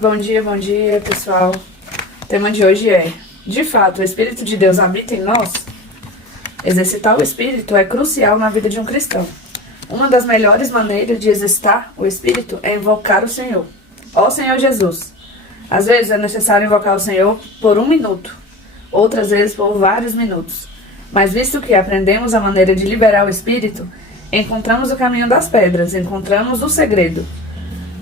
Bom dia, pessoal. O tema de hoje é: de fato, o Espírito de Deus habita em nós? Exercitar o Espírito é crucial na vida de um cristão. Uma das melhores maneiras de exercitar o Espírito é invocar o Senhor. Ó Senhor Jesus! Às vezes é necessário invocar o Senhor por 1 minuto, outras vezes por vários minutos. Mas visto que aprendemos a maneira de liberar o Espírito, encontramos o caminho das pedras, encontramos o segredo.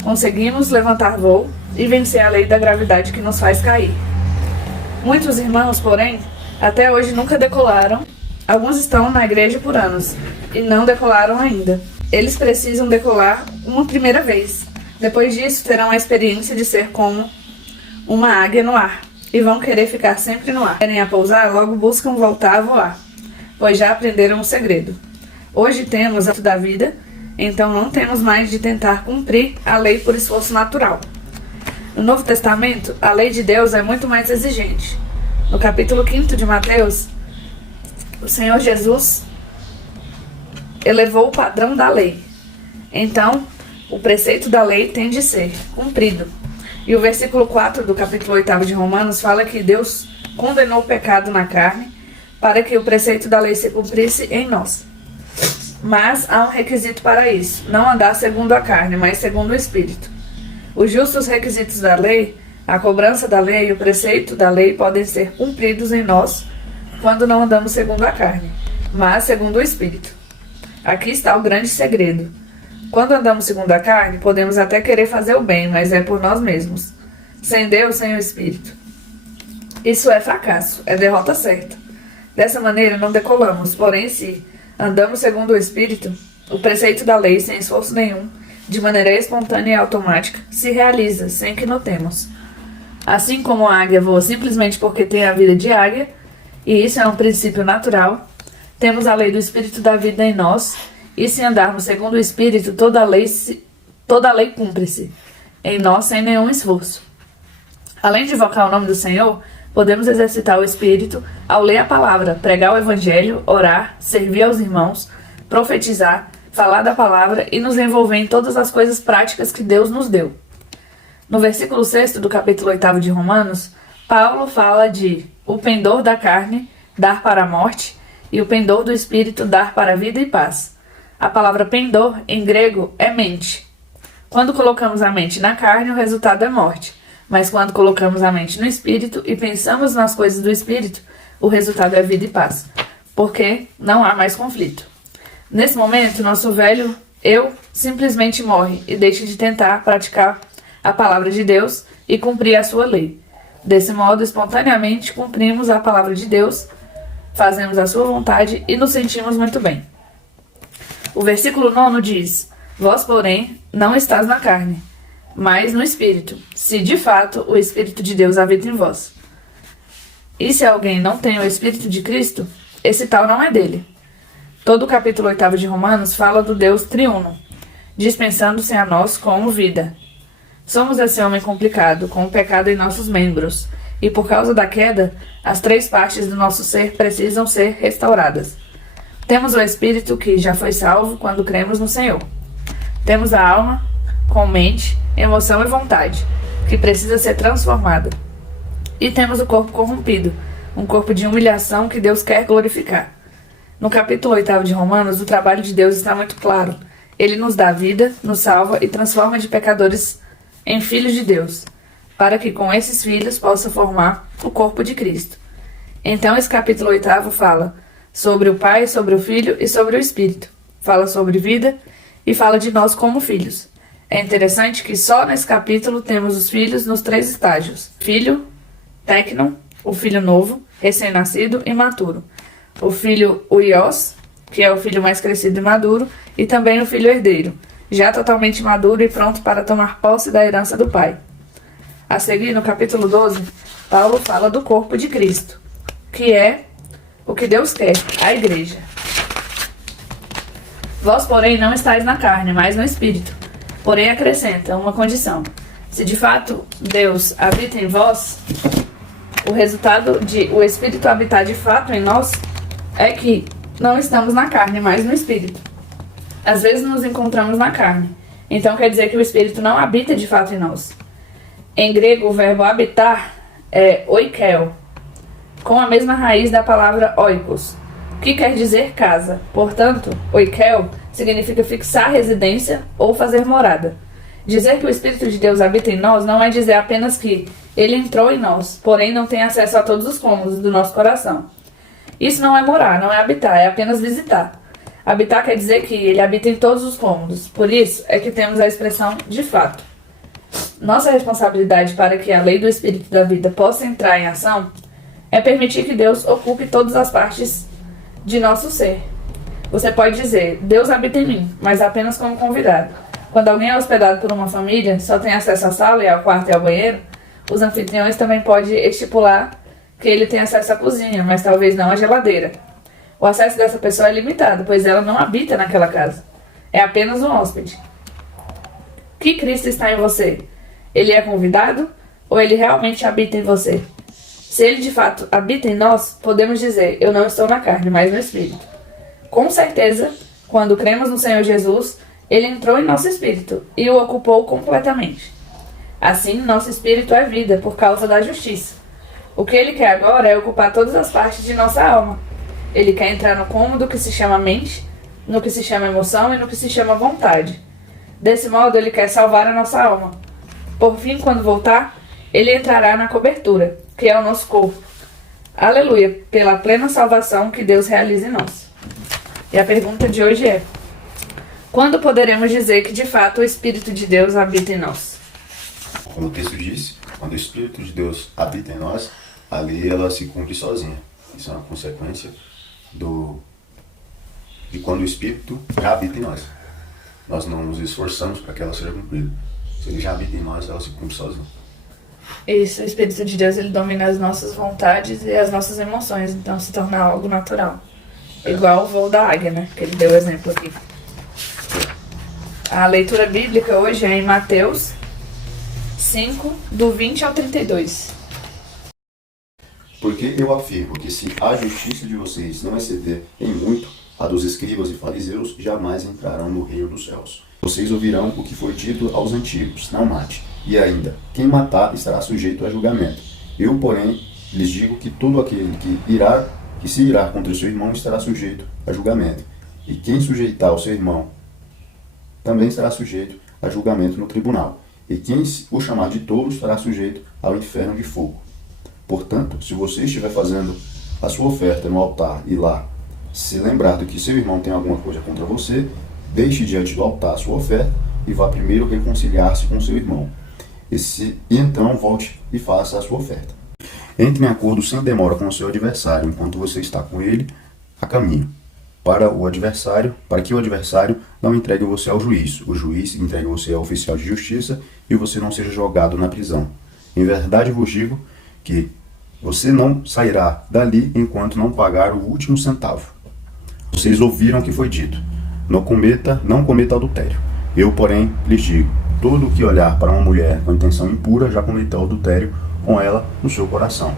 Conseguimos levantar voo e vencer a lei da gravidade que nos faz cair. Muitos irmãos, porém, até hoje nunca decolaram. Alguns estão na igreja por anos e não decolaram ainda. Eles precisam decolar uma primeira vez. Depois disso, terão a experiência de ser como uma águia no ar e vão querer ficar sempre no ar. Querem a pousar, logo buscam voltar a voar, pois já aprenderam o segredo. Hoje temos a da vida, então não temos mais de tentar cumprir a lei por esforço natural. No Novo Testamento, a lei de Deus é muito mais exigente. No capítulo 5 de Mateus, o Senhor Jesus elevou o padrão da lei. Então, o preceito da lei tem de ser cumprido. E o versículo 4 do capítulo 8 de Romanos fala que Deus condenou o pecado na carne para que o preceito da lei se cumprisse em nós. Mas há um requisito para isso: não andar segundo a carne, mas segundo o Espírito. Os justos requisitos da lei, a cobrança da lei e o preceito da lei podem ser cumpridos em nós quando não andamos segundo a carne, mas segundo o Espírito. Aqui está o grande segredo. Quando andamos segundo a carne, podemos até querer fazer o bem, mas é por nós mesmos. Sem Deus, sem o Espírito. Isso é fracasso, é derrota certa. Dessa maneira não decolamos, porém se andamos segundo o Espírito, o preceito da lei, sem esforço nenhum, de maneira espontânea e automática, se realiza, sem que notemos. Assim como a águia voa simplesmente porque tem a vida de águia, e isso é um princípio natural, temos a lei do Espírito da vida em nós, e se andarmos segundo o Espírito, toda a lei cumpre-se em nós sem nenhum esforço. Além de invocar o nome do Senhor, podemos exercitar o Espírito ao ler a palavra, pregar o Evangelho, orar, servir aos irmãos, profetizar, falar da palavra e nos envolver em todas as coisas práticas que Deus nos deu. No versículo 6 do capítulo 8 de Romanos, Paulo fala de o pendor da carne dar para a morte e o pendor do Espírito dar para a vida e paz. A palavra pendor, em grego, é mente. Quando colocamos a mente na carne, o resultado é morte. Mas quando colocamos a mente no Espírito e pensamos nas coisas do Espírito, o resultado é vida e paz. Porque não há mais conflito. Nesse momento, nosso velho eu simplesmente morre e deixa de tentar praticar a palavra de Deus e cumprir a sua lei. Desse modo, espontaneamente, cumprimos a palavra de Deus, fazemos a sua vontade e nos sentimos muito bem. O versículo 9 diz: Vós, porém, não estás na carne, mas no Espírito, se de fato o Espírito de Deus habita em vós. E se alguém não tem o Espírito de Cristo, esse tal não é dele. Todo o capítulo 8 de Romanos fala do Deus triuno, dispensando-se a nós como vida. Somos esse homem complicado, com o pecado em nossos membros, e por causa da queda, as 3 partes do nosso ser precisam ser restauradas. Temos o Espírito que já foi salvo quando cremos no Senhor. Temos a alma, com mente, emoção e vontade, que precisa ser transformada. E temos o corpo corrompido, um corpo de humilhação que Deus quer glorificar. No capítulo 8 de Romanos, o trabalho de Deus está muito claro. Ele nos dá vida, nos salva e transforma de pecadores em filhos de Deus, para que com esses filhos possa formar o corpo de Cristo. Então esse capítulo 8 fala sobre o Pai, sobre o Filho e sobre o Espírito. Fala sobre vida e fala de nós como filhos. É interessante que só nesse capítulo temos os filhos nos 3 estágios: filho, téknon, o filho novo, recém-nascido e maturo. O filho uios, que é o filho mais crescido e maduro, e também o filho herdeiro, já totalmente maduro e pronto para tomar posse da herança do Pai. A seguir, no capítulo 12, Paulo fala do corpo de Cristo, que é o que Deus quer, a igreja. Vós, porém, não estáis na carne, mas no Espírito. Porém, acrescenta uma condição: se de fato Deus habita em vós, o resultado de o Espírito habitar de fato em nós é que não estamos na carne, mas no Espírito. Às vezes nos encontramos na carne, então quer dizer que o Espírito não habita de fato em nós. Em grego, o verbo habitar é oikeo, com a mesma raiz da palavra oikos, que quer dizer casa. Portanto, oikeo significa fixar residência ou fazer morada. Dizer que o Espírito de Deus habita em nós não é dizer apenas que ele entrou em nós, porém não tem acesso a todos os cômodos do nosso coração. Isso não é morar, não é habitar, é apenas visitar. Habitar quer dizer que ele habita em todos os cômodos, por isso é que temos a expressão de fato. Nossa responsabilidade para que a lei do Espírito da vida possa entrar em ação é permitir que Deus ocupe todas as partes de nosso ser. Você pode dizer, Deus habita em mim, mas apenas como convidado. Quando alguém é hospedado por uma família, só tem acesso à sala e ao quarto e ao banheiro, os anfitriões também podem estipular que ele tem acesso à cozinha, mas talvez não à geladeira. O acesso dessa pessoa é limitado, pois ela não habita naquela casa. É apenas um hóspede. Que Cristo está em você? Ele é convidado ou ele realmente habita em você? Se ele de fato habita em nós, podemos dizer, eu não estou na carne, mas no Espírito. Com certeza, quando cremos no Senhor Jesus, ele entrou em nosso espírito e o ocupou completamente. Assim, nosso espírito é vida por causa da justiça. O que ele quer agora é ocupar todas as partes de nossa alma. Ele quer entrar no cômodo que se chama mente, no que se chama emoção e no que se chama vontade. Desse modo, ele quer salvar a nossa alma. Por fim, quando voltar, ele entrará na cobertura, que é o nosso corpo. Aleluia, pela plena salvação que Deus realiza em nós. E a pergunta de hoje é: quando poderemos dizer que de fato o Espírito de Deus habita em nós? Como o texto disse, quando o Espírito de Deus habita em nós, a lei ela se cumpre sozinha. Isso é uma consequência de quando o Espírito já habita em nós. Nós não nos esforçamos para que ela seja cumprida. Se ele já habita em nós, ela se cumpre sozinha. Isso, o Espírito de Deus, ele domina as nossas vontades e as nossas emoções, então se torna algo natural. Igual o voo da águia, né? Que ele deu exemplo aqui. A leitura bíblica hoje é em Mateus 5, do 20 ao 32. Porque eu afirmo que se a justiça de vocês não exceder em muito a dos escribas e fariseus, jamais entrarão no reino dos céus. Vocês ouvirão o que foi dito aos antigos, não mate. E ainda, quem matar estará sujeito a julgamento. Eu, porém, lhes digo que todo aquele que se irá contra o seu irmão estará sujeito a julgamento. E quem sujeitar o seu irmão também estará sujeito a julgamento no tribunal. E quem o chamar de tolo estará sujeito ao inferno de fogo. Portanto, se você estiver fazendo a sua oferta no altar e lá se lembrar de que seu irmão tem alguma coisa contra você, deixe diante do altar a sua oferta e vá primeiro reconciliar-se com seu irmão. E então volte e faça a sua oferta. Entre em acordo sem demora com o seu adversário, enquanto você está com ele a caminho, para que o adversário não entregue você ao juiz, o juiz entregue você ao oficial de justiça e você não seja jogado na prisão. Em verdade vos digo que você não sairá dali enquanto não pagar o último centavo. Vocês ouviram o que foi dito: não cometa adultério. Eu, porém, lhes digo: todo o que olhar para uma mulher com intenção impura já cometeu adultério com ela no seu coração.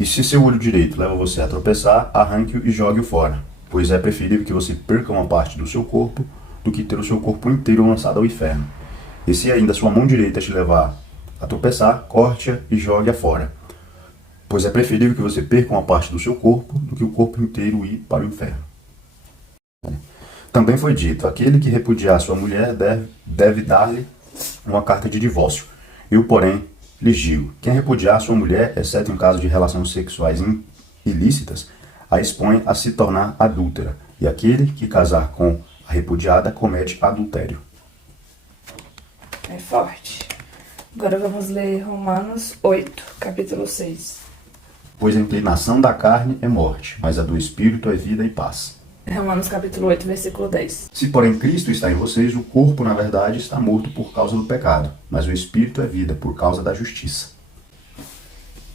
E se seu olho direito leva você a tropeçar, arranque-o e jogue-o fora, pois é preferível que você perca uma parte do seu corpo do que ter o seu corpo inteiro lançado ao inferno. E se ainda sua mão direita te levar a tropeçar, corte-a e jogue-a fora, pois é preferível que você perca uma parte do seu corpo do que o corpo inteiro ir para o inferno. Também foi dito: aquele que repudiar sua mulher deve dar-lhe uma carta de divórcio. Eu, porém, lhes digo: quem repudiar sua mulher, exceto em caso de relações sexuais ilícitas, a expõe a se tornar adúltera, e aquele que casar com a repudiada comete adultério. É forte. Agora vamos ler Romanos 8, capítulo 6. Pois a inclinação da carne é morte, mas a do espírito é vida e paz. Romanos capítulo 8, versículo 10. Se porém Cristo está em vocês, o corpo na verdade está morto por causa do pecado, mas o espírito é vida por causa da justiça.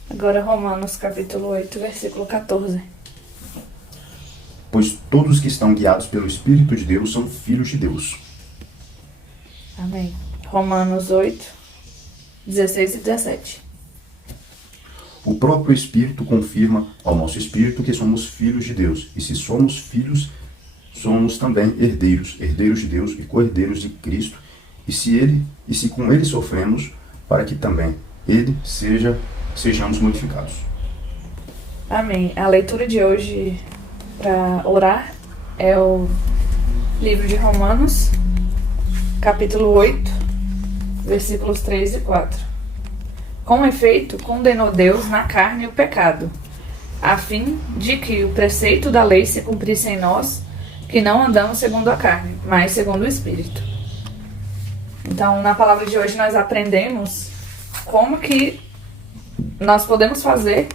Agora Romanos capítulo 8, versículo 14. Pois todos que estão guiados pelo Espírito de Deus são filhos de Deus. Amém. Romanos 8, 16 e 17. O próprio Espírito confirma ao nosso espírito que somos filhos de Deus. E se somos filhos, somos também herdeiros, herdeiros de Deus e co-herdeiros de Cristo. E se com ele sofremos, para que também sejamos modificados. Amém. A leitura de hoje para orar é o livro de Romanos, capítulo 8, versículos 3 e 4. Com efeito, condenou Deus na carne o pecado, a fim de que o preceito da lei se cumprisse em nós, que não andamos segundo a carne, mas segundo o Espírito. Então, na palavra de hoje, nós aprendemos como que nós podemos fazer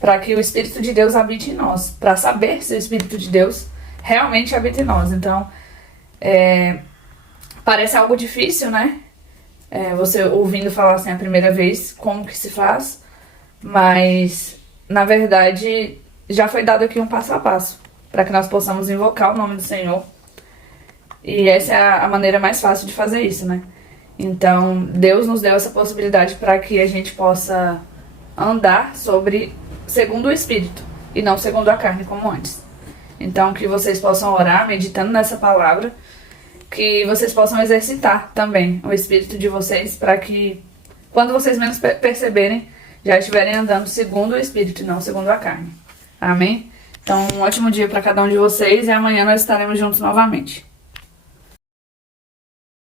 para que o Espírito de Deus habite em nós, para saber se o Espírito de Deus realmente habita em nós. Então, parece algo difícil, né? Você ouvindo falar assim a primeira vez, como que se faz, mas, na verdade, já foi dado aqui um passo a passo, para que nós possamos invocar o nome do Senhor. E essa é a maneira mais fácil de fazer isso, né? Então, Deus nos deu essa possibilidade para que a gente possa andar segundo o Espírito, e não segundo a carne, como antes. Então, que vocês possam orar, meditando nessa palavra, que vocês possam exercitar também o Espírito de vocês, para que, quando vocês menos perceberem, já estiverem andando segundo o Espírito, e não segundo a carne. Amém? Então, um ótimo dia para cada um de vocês, e amanhã nós estaremos juntos novamente.